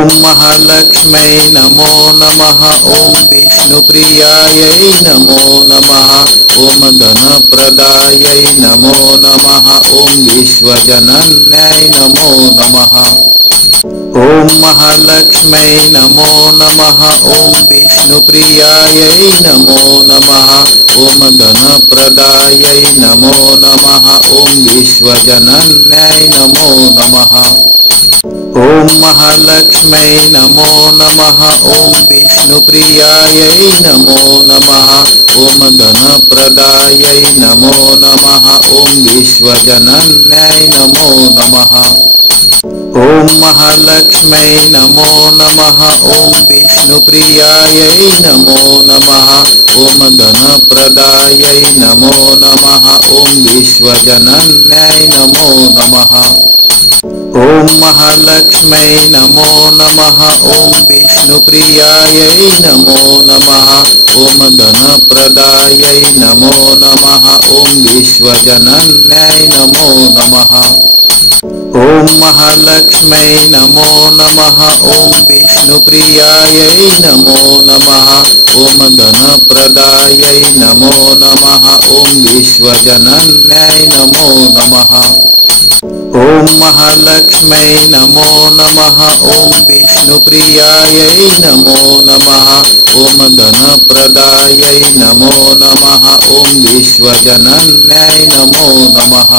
ॐ महालक्ष्म्यै नमो नमः। ॐ विष्णुप्रियायै नमो नमः। ॐ धनप्रदायै नमो नमः। ॐ विश्वजनन्यै नमो नमः। ॐ महालक्ष्म्यै नमो नमः। ॐ विष्णुप्रियायै नमो नमः। ॐ धनप्रदायै नमो नमः। ॐ विश्वजनन्यै नमो नमः। ॐ महालक्ष्म्यै नमो नमः। ॐ विष्णुप्रियायै नमो नमः। ॐ धनप्रदायै नमो नमः। ॐ विश्वजनन्यै नमो नमः। ॐ महालक्ष्म्यै नमो नमः। ॐ विष्णुप्रियायै नमो नमः। ॐ धनप्रदायै नमो नमः। ॐ विश्वजनन्यै नमो नमः। ॐ महालक्ष्म्यै नमो नमः। ॐ विष्णुप्रियायै नमो नमः। ॐ धनप्रदायै नमो नमः। ॐ विश्वजनन्यै नमो नमः। ॐ महालक्ष्म्यै नमो नमः। ॐ विष्णुप्रियायै नमो नमः। ॐ धनप्रदायै नमो नमः। ॐ विश्वजनन्यै नमो नमः। ॐ महालक्ष्म्यै नमो नमः। ॐ विष्णुप्रियायै नमो नमः। ॐ धनप्रदायै नमो नमः। ॐ विश्वजनन्यै नमो नमः।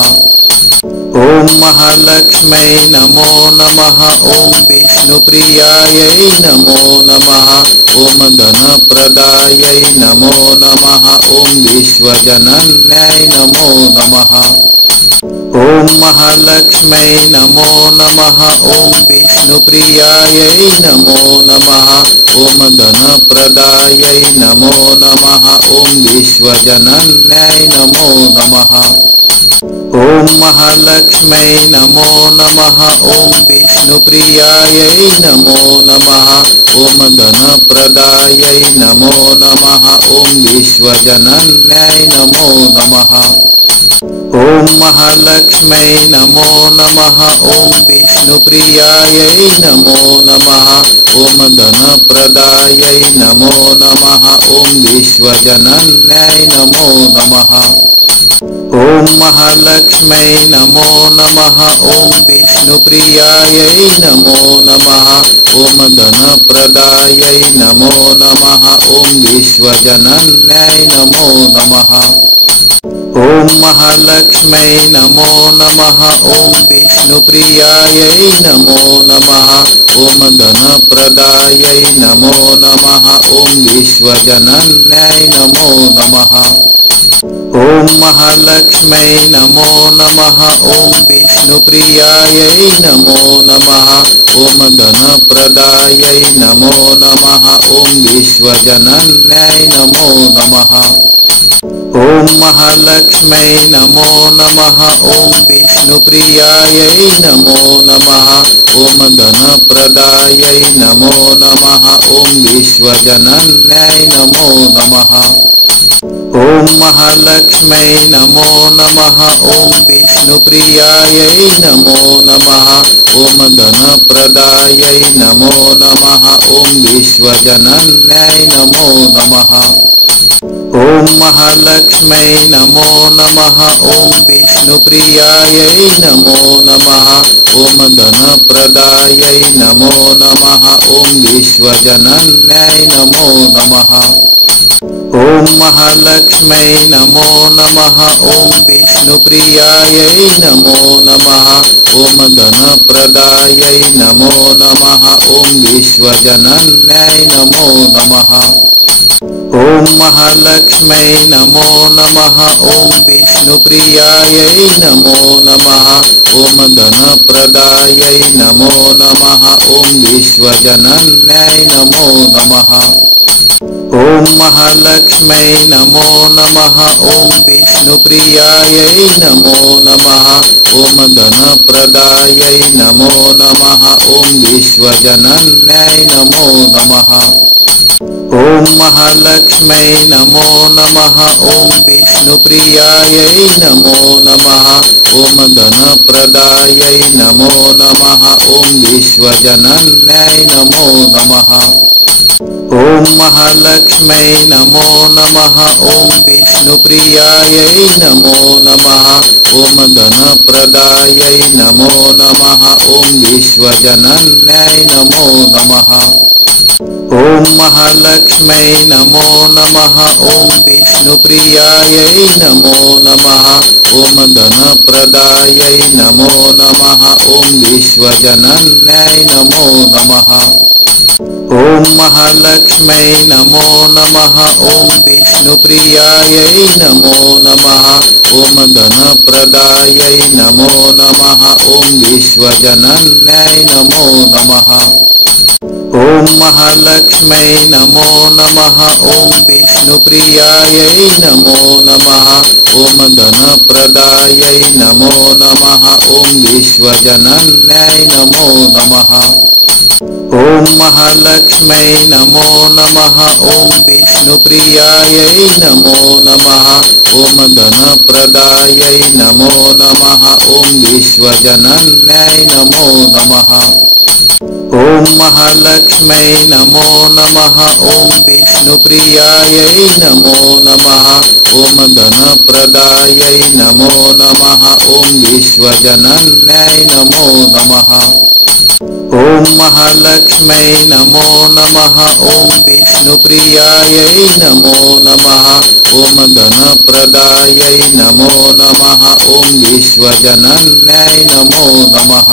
ॐ महालक्ष्म्यै नमो नमः। ॐ विष्णुप्रियायै नमो नमः। ॐ धनप्रदायै नमो नमः। ॐ विश्वजनन्यै नमो नमः। ॐ महालक्ष्म्यै नमो नमः। ॐ विष्णुप्रियायै नमो नमः। ॐ धनप्रदायै नमो नमः। ॐ विश्वजनन्यै नमो नमः। ॐ महालक्ष्म्यै नमो नमः। ॐ विष्णुप्रियायै नमो नमः। ॐ धनप्रदायै नमो नमः। ॐ विश्वजनन्यै नमो नमः। ॐ महालक्ष्म्यै नमो नमः। ॐ विष्णुप्रियायै नमो नमः। ॐ धनप्रदायै नमो नमः। ॐ विश्वजनन्यै नमो नमः। ॐ महालक्ष्म्यै नमो नमः। ॐ विष्णुप्रियायै नमो नमः। ॐ धनप्रदायै नमो नमः। ॐ विश्वजनन्यै नमो नमः। ॐ महालक्ष्म्यै नमो नमः। ॐ विष्णुप्रियायै नमो नमः। ॐ धनप्रदायै नमो नमः। ॐ विश्वजनन्यै नमो नमः। ॐ महालक्ष्म्यै नमो नमः। ॐ विष्णुप्रियायै नमो नमः। ॐ धनप्रदायै नमो नमः। ॐ विश्वजनन्यै नमो नमः। ॐ महालक्ष्म्यै नमो नमः। ॐ विष्णुप्रियायै नमो नमः। ॐ धनप्रदायै नमो नमः। ॐ विश्वजनन्यै नमो नमः। ॐ महालक्ष्म्यै नमो नमः। ॐ विष्णुप्रियायै नमो नमः। ॐ धनप्रदायै नमो नमः। ॐ विश्वजनन्यै नमो नमः। ॐ महालक्ष्म्यै नमो नमः। ॐ विष्णुप्रियायै नमो नमः। ॐ धनप्रदायै नमो नमः। ॐ विश्वजनन्यै नमो नमः। ॐ महालक्ष्म्यै नमो नमः। ॐ विष्णुप्रियायै नमो नमः। ॐ धनप्रदायै नमो नमः। ॐ विश्वजनन्यै नमो नमः। ॐ महालक्ष्म्यै नमो नमः। ॐ विष्णुप्रियायै नमो नमः। ॐ धनप्रदायै नमो नमः। ॐ विश्वजनन्यै नमो नमः। ॐ महालक्ष्म्यै महालक्ष्मै नमो नमः। ॐ विष्णुप्रियायै नमो नमः। ॐ धनप्रदायै नमो नमः। ॐ विश्वजनन्यै नमो नमः। ॐ महालक्ष्मै नमो नमः। ॐ विष्णुप्रियायै नमो नमः। ॐ धनप्रदायै नमो नमः। ॐ विश्वजनन्यै नमो नमः। ॐ महालक्ष्मै नमो नमः। ॐ विष्णुप्रियायै नमो नमः। ॐ धनप्रदायै नमो नमः। ॐ विश्वजनन्यै नमो नमः। ॐ महालक्ष्मै नमो नमः। ॐ विष्णुप्रियायै नमो नमः। ॐ धनप्रदायै नमो नमः। ॐ विश्वजनन्यै नमो नमः। ॐ महालक्ष्मै नमो नमः। ॐ विष्णुप्रियायै नमो नमः। ॐ धनप्रदायै नमो नमः। ॐ विश्वजनन्यै नमो नमः। ॐ महालक्ष्मै नमो नमः। ॐ विष्णुप्रियायै नमो नमः। ॐ धनप्रदायै नमो नमः। ॐ विश्वजनन्यै नमो नमः। ॐ महालक्ष्मै नमो नमः। ॐ विष्णुप्रियायै नमो नमः। ॐ धनप्रदायै नमो नमः। ॐ विश्वजनन्यै नमो नमः। ॐ महालक्ष्मै नमो नमः। ॐ विष्णुप्रियायै नमो नमः। ॐ धनप्रदायै नमो नमः। ॐ विश्वजनन्यै नमो नमः। ॐ महालक्ष्मै नमो नमः। ॐ विष्णुप्रियायै नमो नमः। ॐ धनप्रदायै नमो नमः। ॐ विश्वजनन्यै नमो नमः।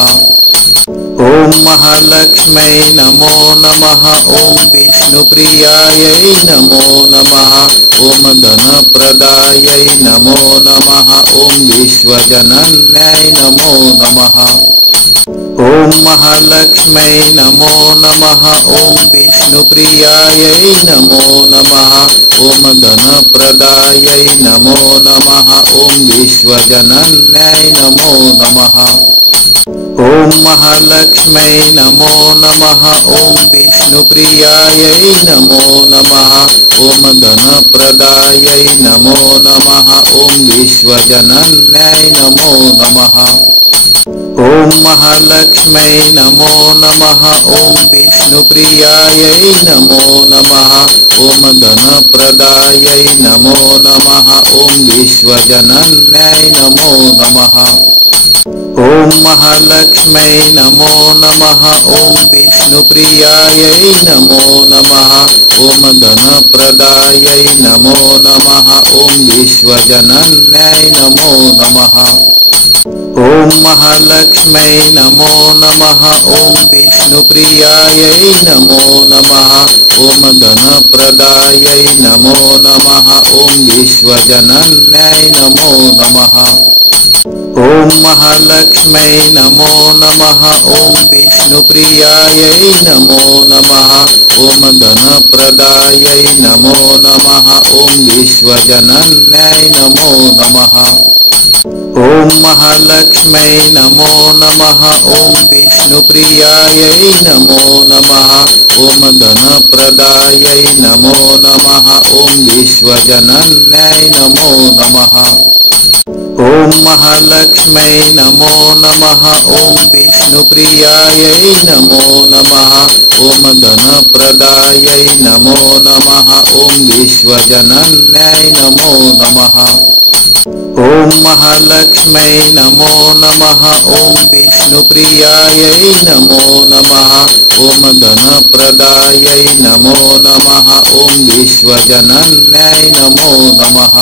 ॐ महालक्ष्मै नमो नमः। ॐ विष्णुप्रियायै नमो नमः। ॐ धनप्रदायै नमो नमः। ॐ विश्वजनन्यै नमो नमः। ॐ महालक्ष्मै नमो नमः। ॐ विष्णुप्रियायै नमो नमः। ॐ धनप्रदायै नमो नमः। ॐ विश्वजनन्यै नमो नमः। ॐ महालक्ष्मै नमो नमः। ॐ विष्णुप्रियायै नमो नमः। ॐ धनप्रदायै नमो नमः। ॐ विश्वजनन्यै नमो नमः। ॐ महालक्ष्मै नमो नमः। ॐ विष्णुप्रियायै नमो नमः। ॐ धनप्रदायै नमो नमः। ॐ विश्वजनन्यै नमो नमः। ॐ महालक्ष्मै नमो नमः। ॐ विष्णुप्रियायै नमो नमः। ॐ धनप्रदायै नमो नमः। ॐ विश्वजनन्यै नमो नमः। ॐ महालक्ष्मै नमो नमः। ॐ विष्णुप्रियायै नमो नमः। ॐ धनप्रदायै नमो नमः। ॐ विश्वजनन्यै नमो नमः। ॐ महालक्ष्मै नमो नमः। ॐ विष्णुप्रियायै नमो नमः। ॐ धनप्रदायै नमो नमः। ॐ विश्वजनन्यै नमो नमः। ॐ महालक्ष्मै नमो नमः। ॐ विष्णुप्रियायै नमो नमः। ॐ धनप्रदायै नमो नमः। ॐ विश्वजनन्यै नमो नमः। ॐ महालक्ष्मै नमो नमः। ॐ विष्णुप्रियायै नमो नमः। ॐ धनप्रदायै नमो नमः। ॐ विश्वजनन्यै नमो नमः। ॐ महालक्ष्मै नमो नमः। ॐ विष्णुप्रियायै नमो नमः। ॐ धनप्रदायै नमो नमः। ॐ विश्वजनन्यै नमो नमः।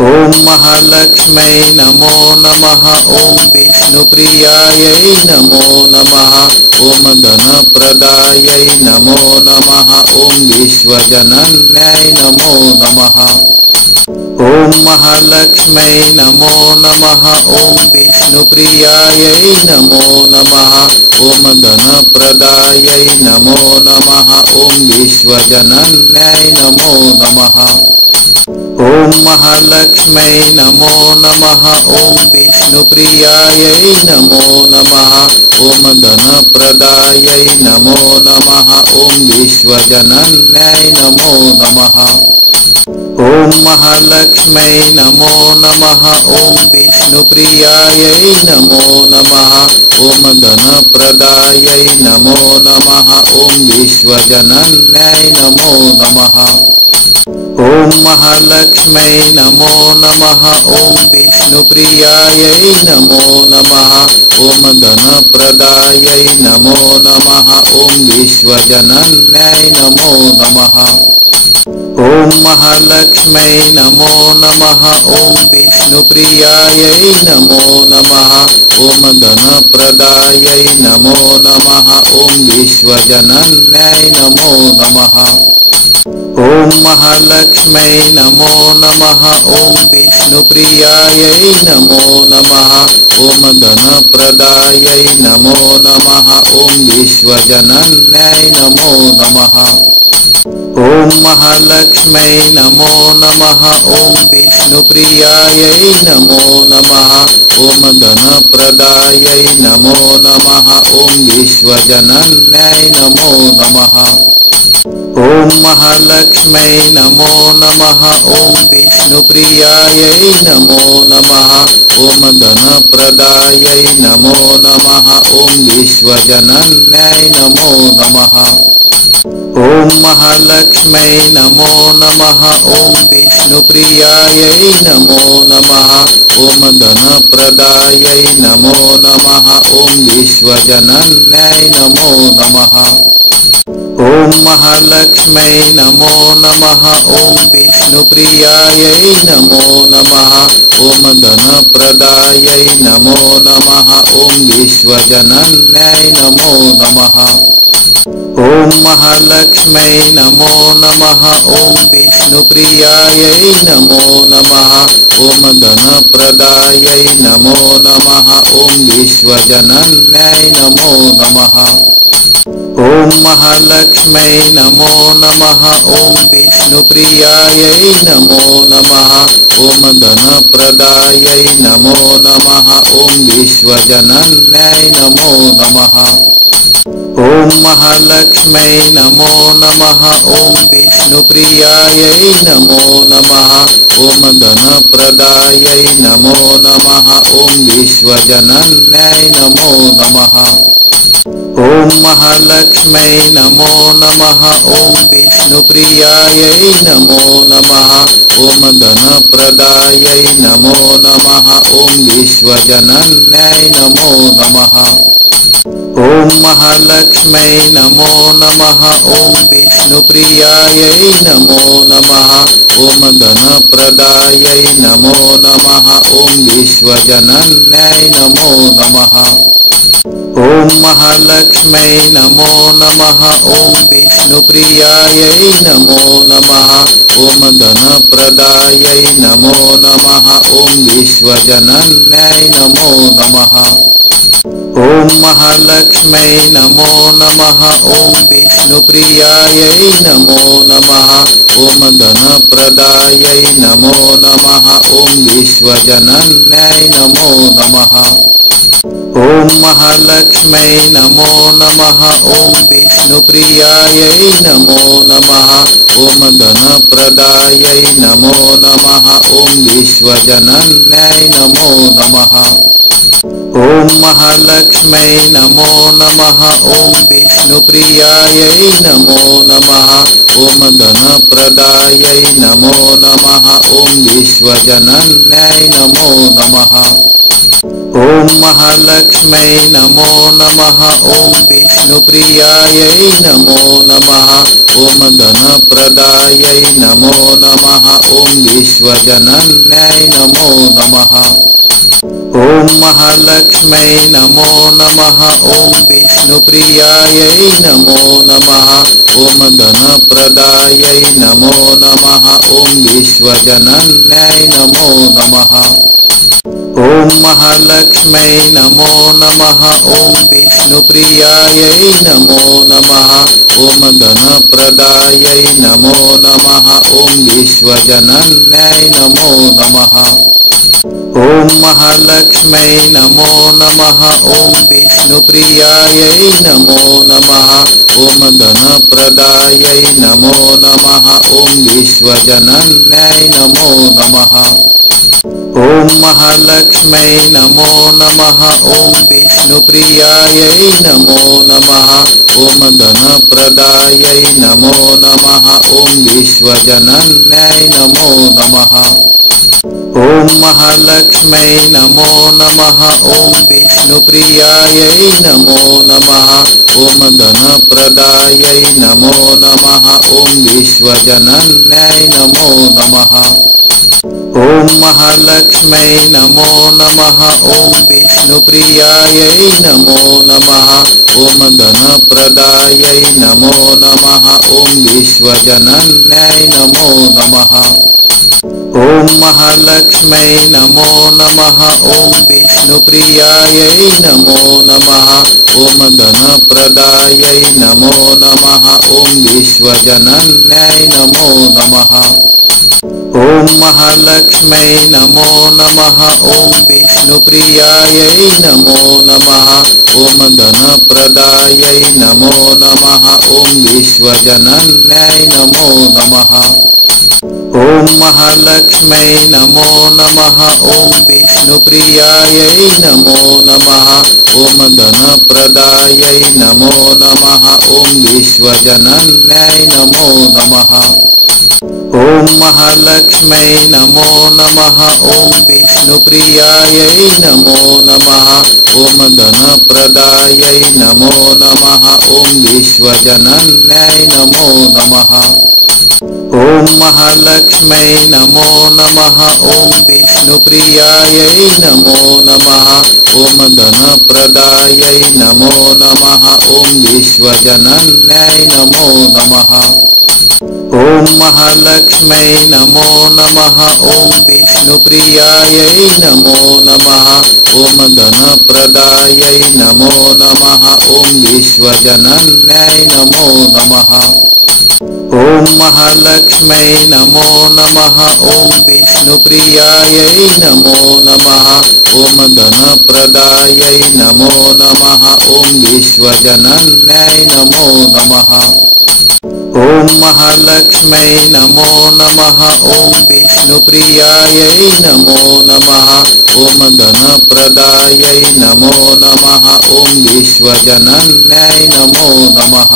ॐ महालक्ष्मै नमो नमः। ॐ विष्णुप्रियायै नमो नमः। ॐ धनप्रदायै नमो नमः। ॐ विश्वजनन्यै नमो नमः। ॐ महालक्ष्मै नमो नमः ॐ विष्णुप्रियायै नमो नमः ॐ धनप्रदायै नमो नमः ॐ विश्वजनन्यै नमो नमः ॐ महालक्ष्मै नमो नमः ॐ विष्णुप्रियायै नमो नमः ॐ धनप्रदायै नमो नमः ॐ विश्वजनन्यै नमो नमः ॐ महालक्ष्मै नमो नमः ॐ विष्णुप्रियायै नमो नमः ॐ धनप्रदायै नमो नमः ॐ विश्वजनन्यै नमो नमः ॐ महालक्ष्मै नमो नमः ॐ विष्णुप्रियायै नमो नमः ॐ धनप्रदायै नमो नमः ॐ विश्वजनन्यै नमो नमः ॐ महालक्ष्मै नमो नमः ॐ विष्णुप्रियायै नमो नमः ॐ धनप्रदायै नमो नमः ॐ विश्वजनन्यै नमो नमः ॐ महालक्ष्मै नमो नमः ॐ विष्णुप्रियायै नमो नमः ॐ धनप्रदायै नमो नमः ॐ विश्वजनन्यै नमो नमः ॐ महालक्ष्मै नमो नमः ॐ विष्णुप्रियायै नमो नमः ॐ धनप्रदायै नमो नमः ॐ विश्वजनन्यै नमो नमः ॐ महालक्ष्मै नमो नमः ॐ विष्णुप्रियायै नमो नमः ॐ धनप्रदायै नमो नमः ॐ विश्वजनन्यै नमो नमः ॐ महालक्ष्मै नमो नमः ॐ विष्णुप्रियायै नमो नमः ॐ धनप्रदायै नमो नमः ॐ विश्वजनन्यै नमो नमः ॐ महालक्ष्मै नमो नमः ॐ विष्णुप्रियायै नमो नमः ॐ धनप्रदायै नमो नमः ॐ विश्वजनन्यै नमो नमः ॐ महालक्ष्मै नमो नमः ॐ विष्णुप्रियायै नमो नमः ॐ धनप्रदायै नमो नमः ॐ विश्वजनन्यै नमो नमः ॐ महालक्ष्मै नमो नमः ॐ विष्णुप्रियायै नमो नमः ॐ धनप्रदायै नमो नमः ॐ विश्वजनन्यै नमो नमः ॐ महालक्ष्मै नमो नमः ॐ विष्णुप्रियायै नमो नमः ॐ धनप्रदायै नमो नमः ॐ विश्वजनन्यै नमो नमः ॐ महालक्ष्मै नमो नमः ॐ विष्णुप्रियायै नमो नमः ॐ धनप्रदायै नमो नमः ॐ विश्वजनन्यै नमो नमः ॐ महालक्ष्मै नमो नमः ॐ विष्णुप्रियायै नमो नमः ॐ धनप्रदायै नमो नमः ॐ विश्वजनन्यै नमो नमः ॐ महालक्ष्मै नमो नमः ॐ विष्णुप्रियायै नमो नमः ॐ धनप्रदायै नमो नमः ॐ विश्वजनन्यै नमो नमः ॐ महालक्ष्मै नमो नमः ॐ विष्णुप्रियायै नमो नमः ॐ धनप्रदायै नमो नमः ॐ विश्वजनन्यै नमो नमः ॐ महालक्ष्मै नमो नमः ॐ विष्णुप्रियायै नमो नमः ॐ धनप्रदायै नमो नमः ॐ विश्वजनन्यै नमो नमः ॐ महालक्ष्मै नमो नमः ॐ विष्णुप्रियायै नमो नमः ॐ धनप्रदायै नमो नमः ॐ विश्वजनन्यै नमो नमः ॐ महालक्ष्मै नमो नमः। ॐ विष्णुप्रियायै नमो नमः। ॐ धनप्रदायै नमो नमः। ॐ विश्वजनन्यै नमो नमः। ॐ महालक्ष्मै नमो नमः। ॐ विष्णुप्रियायै नमो नमः। ॐ धनप्रदायै नमो नमः। ॐ विश्वजनन्यै नमो नमः। ॐ महालक्ष्मै नमो नमः। ॐ विष्णुप्रियायै नमो नमः। ॐ धनप्रदायै नमो नमः। ॐ विश्वजनन्यै नमो नमः। ॐ महालक्ष्मै नमो नमः। ॐ विष्णुप्रियायै नमो नमः। ॐ धनप्रदायै नमो नमः। ॐ विश्वजनन्यै नमो नमः। ॐ महालक्ष्मै नमो नमः। ॐ विष्णुप्रियायै नमो नमः। ॐ धनप्रदायै नमो नमः। ॐ विश्वजनन्यै नमो नमः। ॐ महालक्ष्मै नमो नमः। ॐ विष्णुप्रियायै नमो नमः। ॐ धनप्रदायै नमो नमः। ॐ विश्वजनन्यै नमो नमः। ॐ महालक्ष्मै नमो नमः। ॐ विष्णुप्रियायै नमो नमः। ॐ धनप्रदायै नमो नमः। ॐ विश्वजनन्यै नमो नमः। ॐ महालक्ष्मै नमो नमः। ॐ विष्णुप्रियायै नमो नमः। ॐ धनप्रदायै नमो नमः। ॐ विश्वजनन्यै नमो नमः। ॐ महालक्ष्मै नमो नमः। ॐ विष्णुप्रियायै नमो नमः। ॐ धनप्रदायै नमो नमः। ॐ विश्वजनन्यै नमो नमः। ॐ महालक्ष्मै नमो नमः। ॐ विष्णुप्रियायै नमो नमः। ॐ धनप्रदायै नमो नमः। ॐ विश्वजनन्यै नमो नमः। ॐ महालक्ष्मै नमो नमः। ॐ विष्णुप्रियायै नमो नमः। ॐ धनप्रदायै नमो नमः। ॐ विश्वजनन्यै नमो नमः। ॐ महालक्ष्मै नमो नमः। ॐ विष्णुप्रियायै नमो नमः। ॐ धनप्रदायै नमो नमः। ॐ विश्वजनन्यै नमो नमः। ॐ महालक्ष्मै नमो नमः। ॐ विष्णुप्रियायै नमो नमः। ॐ धनप्रदायै नमो नमः। ॐ विश्वजनन्यै नमो नमः। ॐ महालक्ष्मै नमो नमः। ॐ विष्णुप्रियायै नमो नमः। ॐ धनप्रदायै नमो नमः। ॐ विश्वजनन्यै नमो नमः। ॐ महालक्ष्मै नमो नमः। ॐ विष्णुप्रियायै नमो नमः। ॐ धनप्रदायै नमो नमः। ॐ विश्वजनन्यै नमो नमः।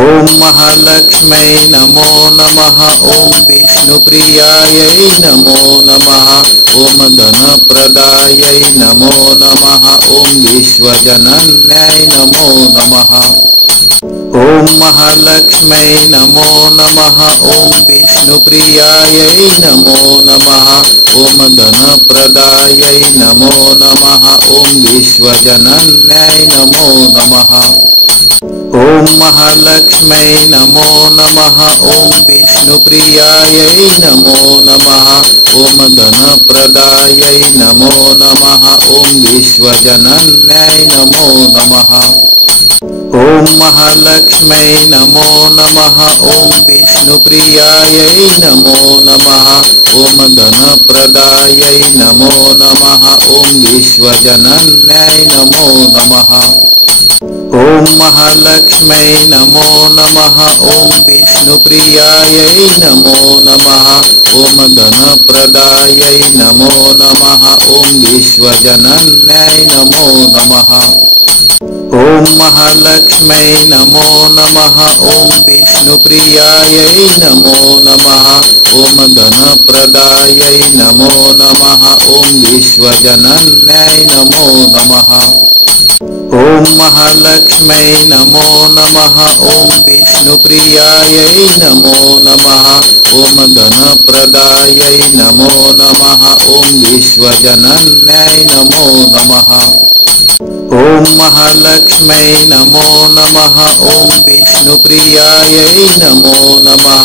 ॐ महालक्ष्मै नमो नमः। ॐ विष्णुप्रियायै नमो नमः। ॐ धनप्रदायै नमो नमः। ॐ विश्वजनन्यै नमो नमः। ॐ महालक्ष्मै नमो नमः। ॐ विष्णुप्रियायै नमो नमः। ॐ धनप्रदायै नमो नमः। ॐ विश्वजनन्यै नमो नमः। ॐ महालक्ष्मै नमो नमः। ॐ विष्णुप्रियायै नमो नमः। ॐ धनप्रदायै नमो नमः। ॐ विश्वजनन्यै नमो नमः। ॐ महालक्ष्मै नमो नमः। ॐ विष्णुप्रियायै नमो नमः। ॐ धनप्रदायै नमो नमः। ॐ विश्वजनन्यै नमो नमः। ॐ महालक्ष्मै नमो नमः ॐ विष्णुप्रियायै नमो नमः ॐ धनप्रदायै नमो नमः ॐ विश्वजनन्यै नमो नमः ॐ महालक्ष्मै नमो नमः ॐ विष्णुप्रियायै नमो नमः ॐ धनप्रदायै नमो नमः ॐ विश्वजनन्यै नमो नमः ॐ महालक्ष्मै नमो नमः ॐ विष्णुप्रियायै नमो नमः ॐ धनप्रदायै नमो नमः ॐ विश्वजनन्यै नमो नमः ॐ महालक्ष्मै नमो नमः ॐ विष्णुप्रियायै नमो नमः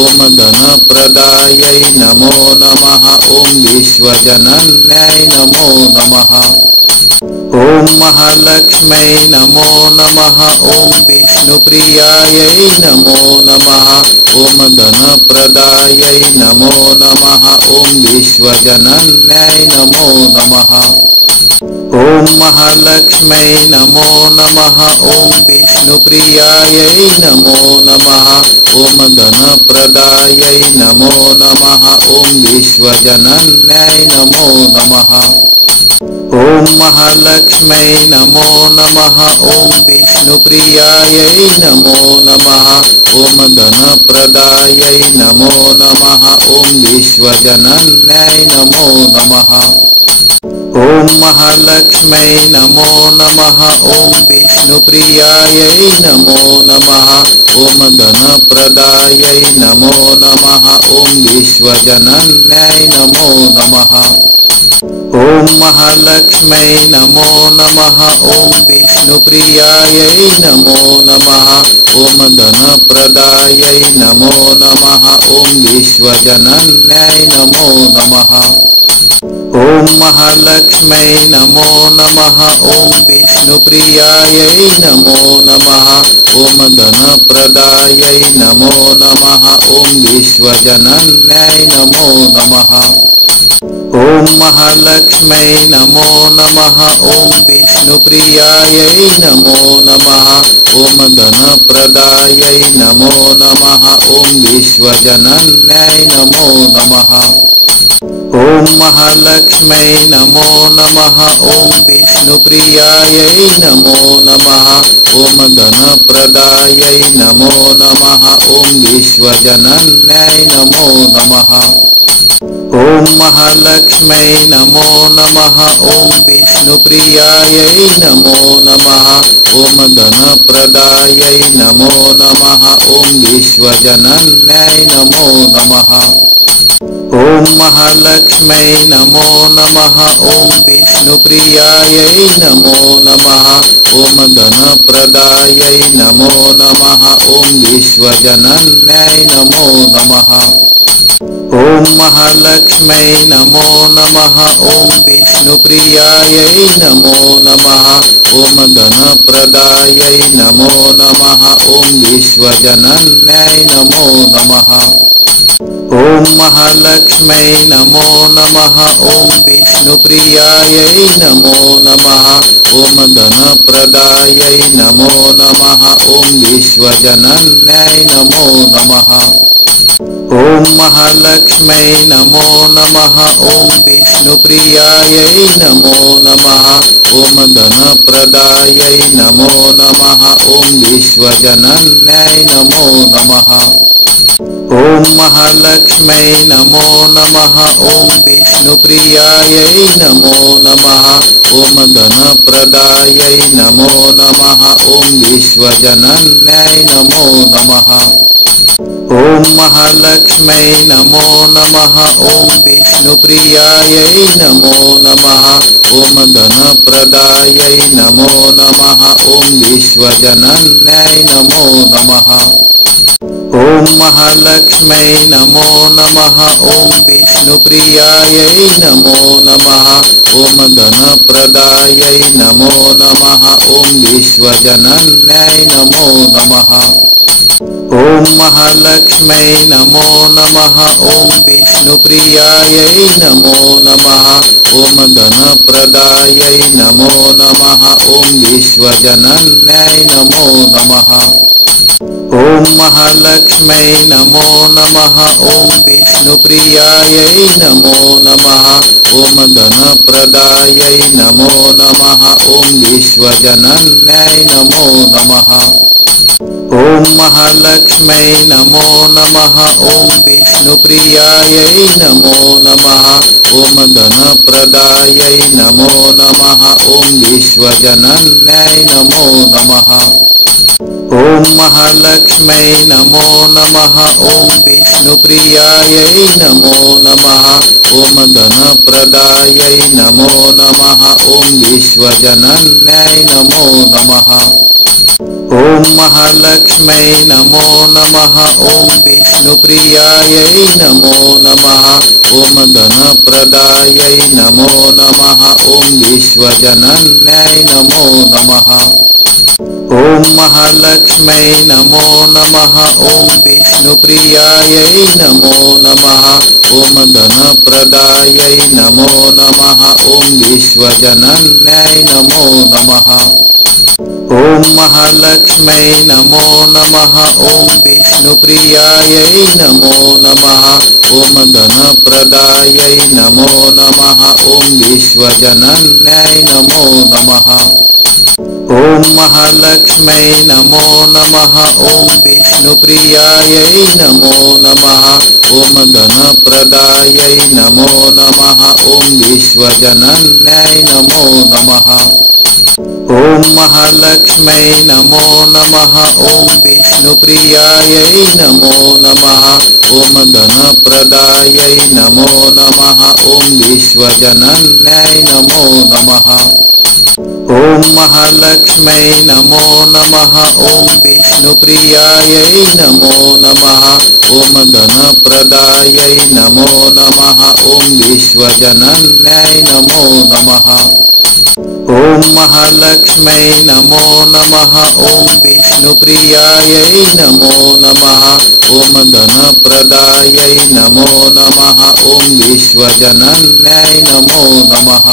ॐ धनप्रदायै नमो नमः ॐ विश्वजनन्यै नमो नमः ॐ महालक्ष्मै नमो नमः ॐ विष्णुप्रियायै नमो नमः ॐ धनप्रदायै नमो नमः ॐ विश्वजनन्यै नमो नमः ॐ महालक्ष्मै नमो नमः ॐ विष्णुप्रियायै नमो नमः ॐ धनप्रदायै नमो नमः ॐ विश्वजनन्यै नमो नमः ॐ महालक्ष्मै नमो नमः ॐ विष्णुप्रियायै नमो नमः ॐ धनप्रदायै नमो नमः ॐ विश्वजनन्यै नमो नमः ॐ महालक्ष्मै नमो नमः ॐ विष्णुप्रियायै नमो नमः ॐ धनप्रदायै नमो नमः ॐ विश्वजनन्यै नमो नमः ॐ महालक्ष्मै नमो नमः ॐ विष्णुप्रियायै नमो नमः ॐ धनप्रदायै नमो नमः ॐ विश्वजनन्यै नमो नमः ॐ महालक्ष्मै नमो नमः ॐ विष्णुप्रियायै नमो नमः ॐ धनप्रदायै नमो नमः ॐ विश्वजनन्यै नमो नमः ॐ महालक्ष्मै नमो नमः ॐ विष्णुप्रियायै नमो नमः ॐ धनप्रदायै नमो नमः ॐ विश्वजनन्यै नमो नमः ॐ महालक्ष्मै नमो नमः ॐ विष्णुप्रियायै नमो नमः ॐ धनप्रदायै नमो नमः ॐ विश्वजनन्यै नमो नमः ॐ महालक्ष्मै नमो नमः ॐ विष्णुप्रियायै नमो नमः ॐ धनप्रदायै नमो नमः ॐ विश्वजनन्यै नमो नमः ॐ महालक्ष्मै नमो नमः ॐ विष्णुप्रियायै नमो नमः ॐ धनप्रदायै नमो नमः ॐ विश्वजनन्यै नमो नमः ॐ महालक्ष्मै नमो नमः ॐ विष्णुप्रियायै नमो नमः ॐ धनप्रदायै नमो नमः ॐ विश्वजनन्यै नमो नमः ॐ महालक्ष्मै नमो नमः ॐ विष्णुप्रियायै नमो नमः ॐ धनप्रदायै नमो नमः ॐ विश्वजनन्यै नमो नमः ॐ महालक्ष्मै नमो नमः ॐ विष्णुप्रियायै नमो नमः ॐ धनप्रदायै नमो नमः ॐ विश्वजनन्यै नमो नमः ॐ महालक्ष्मै नमो नमः ॐ विष्णुप्रियायै नमो नमः ॐ धनप्रदायै नमो नमः ॐ विश्वजनन्यै नमो नमः ॐ महालक्ष्मै नमो नमः ॐ विष्णुप्रियायै नमो नमः ॐ धनप्रदायै नमो नमः ॐ विश्वजनन्यै नमो नमः ॐ महालक्ष्मै नमो नमः ॐ विष्णुप्रियायै नमो नमः ॐ धनप्रदायै नमो नमः ॐ विश्वजनन्यै नमो नमः ॐ महालक्ष्मै नमो नमः ॐ विष्णुप्रियायै नमो नमः ॐ धनप्रदायै धनप्रदायै नमो नमः। ॐ विश्वजनन्यै नमो नमः। ॐ महालक्ष्मै नमो नमः। ॐ विष्णुप्रियायै नमो नमः। ॐ धनप्रदायै नमो नमः। ॐ विश्वजनन्यै नमो नमः। ॐ महालक्ष्मै नमो नमः। ॐ विष्णुप्रियायै नमो नमः। ॐ धनप्रदायै नमो नमः। ॐ विश्वजनन्यै नमो नमः। ॐ महालक्ष्मै नमो नमः। ॐ विष्णुप्रियायै नमो नमः। ॐ धनप्रदायै नमो नमः। ॐ विश्वजनन्यै नमो नमः। ॐ महालक्ष्मै नमो नमः। ॐ विष्णुप्रियायै नमो नमः। ॐ धनप्रदायै नमो नमः। ॐ विश्वजनन्यै नमो नमः। ॐ महालक्ष्मै नमो नमः। ॐ विष्णुप्रियायै नमो नमः। ॐ धनप्रदायै नमो नमः। ॐ विश्वजनन्यै नमो नमः। ॐ महालक्ष्मै नमो नमः। ॐ विष्णुप्रियायै नमो नमः। ॐ धनप्रदायै नमो नमः। ॐ विश्वजनन्यै नमो नमः। ॐ महालक्ष्मै नमो नमः। ॐ विष्णुप्रियायै नमो नमः। ॐ धनप्रदायै नमो नमः। ॐ विश्वजनन्यै नमो नमः। ॐ महालक्ष्मै नमो नमः। ॐ विष्णुप्रियायै नमो नमः। ॐ धनप्रदायै नमो नमः। ॐ विश्वजनन्यै नमो नमः। ॐ महालक्ष्मै नमो नमः। ॐ विष्णुप्रियायै नमो नमः। ॐ धनप्रदायै नमो नमः। ॐ विश्वजनन्यै नमो नमः। ॐ महालक्ष्मै नमो नमः। ॐ विष्णुप्रियायै नमो नमः। ॐ धनप्रदायै नमो नमः। ॐ विश्वजनन्यै नमो नमः।